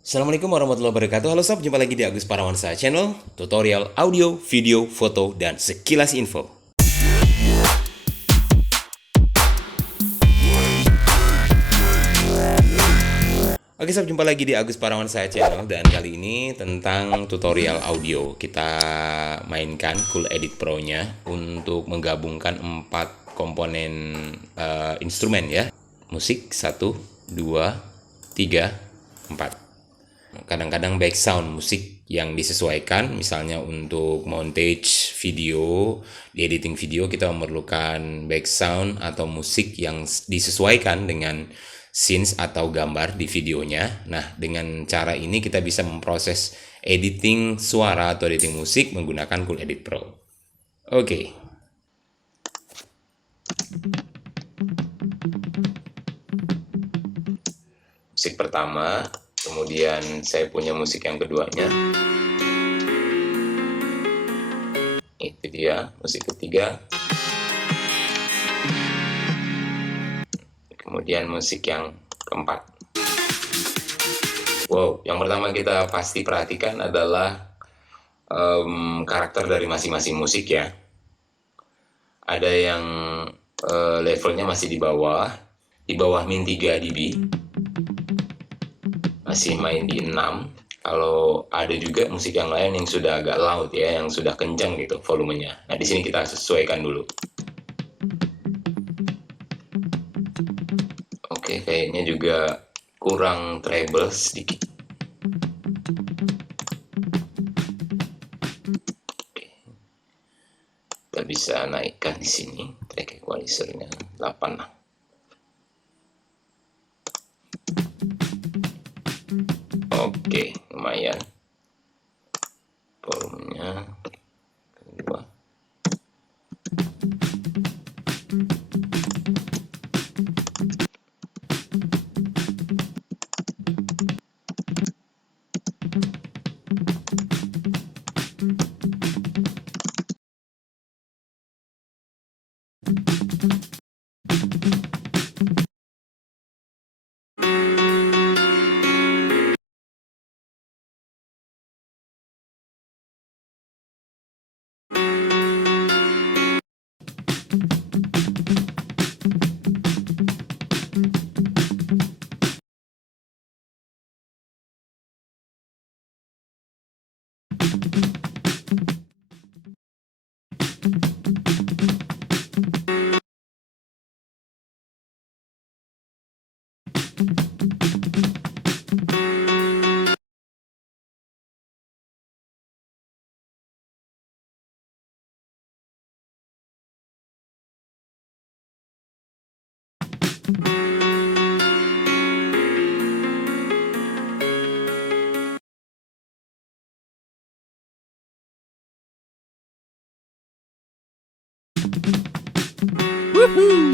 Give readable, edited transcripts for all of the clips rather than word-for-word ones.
Assalamualaikum warahmatullahi wabarakatuh. Halo sob, jumpa lagi di Agus Parawansa Channel, tutorial audio, video, foto, dan sekilas info. Oke sob, jumpa lagi di Agus Parawansa Channel, dan kali ini tentang tutorial audio. Kita mainkan Cool Edit Pro-nya untuk menggabungkan 4 komponen instrumen ya. Musik 1, 2, 3, 4. Kadang-kadang background musik yang disesuaikan, misalnya untuk montage video, di editing video kita memerlukan background atau musik yang disesuaikan dengan scenes atau gambar di videonya. Nah, dengan cara ini kita bisa memproses editing suara atau editing musik menggunakan Cool Edit Pro. Oke. Musik pertama, kemudian saya punya musik yang keduanya. Itu dia musik ketiga. Kemudian musik yang keempat. Wow, yang pertama kita pasti perhatikan adalah karakter dari masing-masing musik ya. Ada yang levelnya masih di bawah min 3 dB, masih main di 6. Kalau ada juga musik yang lain yang sudah agak loud ya, yang sudah kencang gitu volumenya. Nah, di sini kita sesuaikan dulu. Oke, kayaknya juga kurang treble sedikit. Oke. Kita bisa naikkan di sini track equalizernya 8 lah. Oke, lumayan. Volumenya kedua. Woohoo!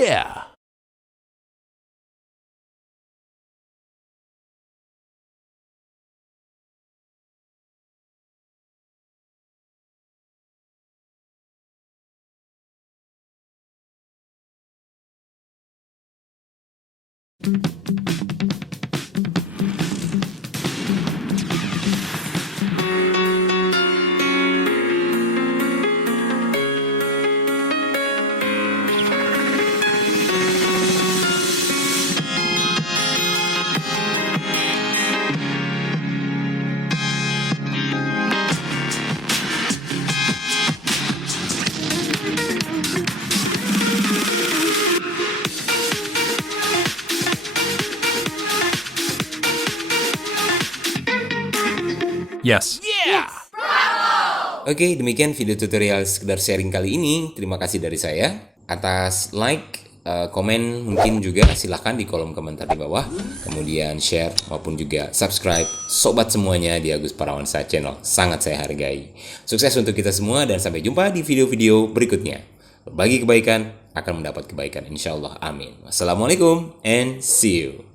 Yeah. Yes. Oke, demikian video tutorial sekedar sharing kali ini. Terima kasih dari saya. Atas like, komen mungkin juga silahkan di kolom komentar di bawah. Kemudian share maupun juga subscribe. Sobat semuanya di Agus Parawansa Channel. Sangat saya hargai. Sukses untuk kita semua dan sampai jumpa di video-video berikutnya. Berbagi kebaikan akan mendapat kebaikan insya Allah. Amin. Wassalamualaikum and see you.